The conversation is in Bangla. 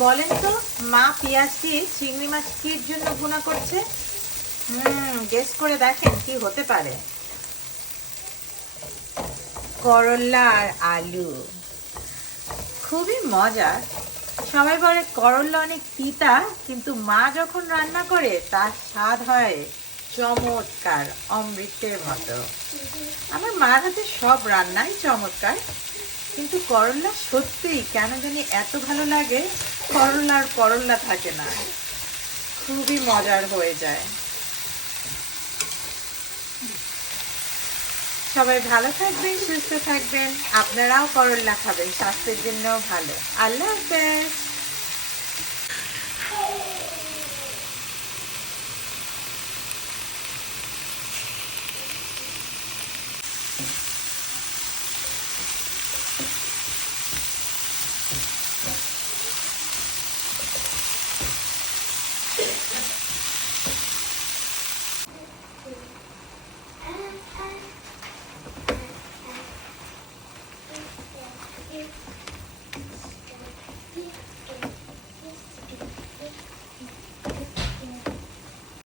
বলেন তো, মা পেঁয়াজ দিয়ে চিংড়ি মাছ কির জন্য ভুনা করছে? গেস করে দেখেন কি হতে পারে। করলা আর আলু, খুবই মজার। সবাই বলে করলা অনেক তিতা, কিন্তু মা যখন রান্না করে তার স্বাদ হয় চমৎকার, অমৃতের মতো। আমার মার হাতে সব রান্নাই চমৎকার, কিন্তু করলা সত্যিই কেন জানি এত ভালো লাগে, করলার করলা থাকে না, খুবই মজার হয়ে যায়। সবাই ভালো থাকবেন, সুস্থ থাকবেন, আপনারাও করলা খাবেন, স্বাস্থ্যের জন্য ভালো। আল্লাহ হাফেজ।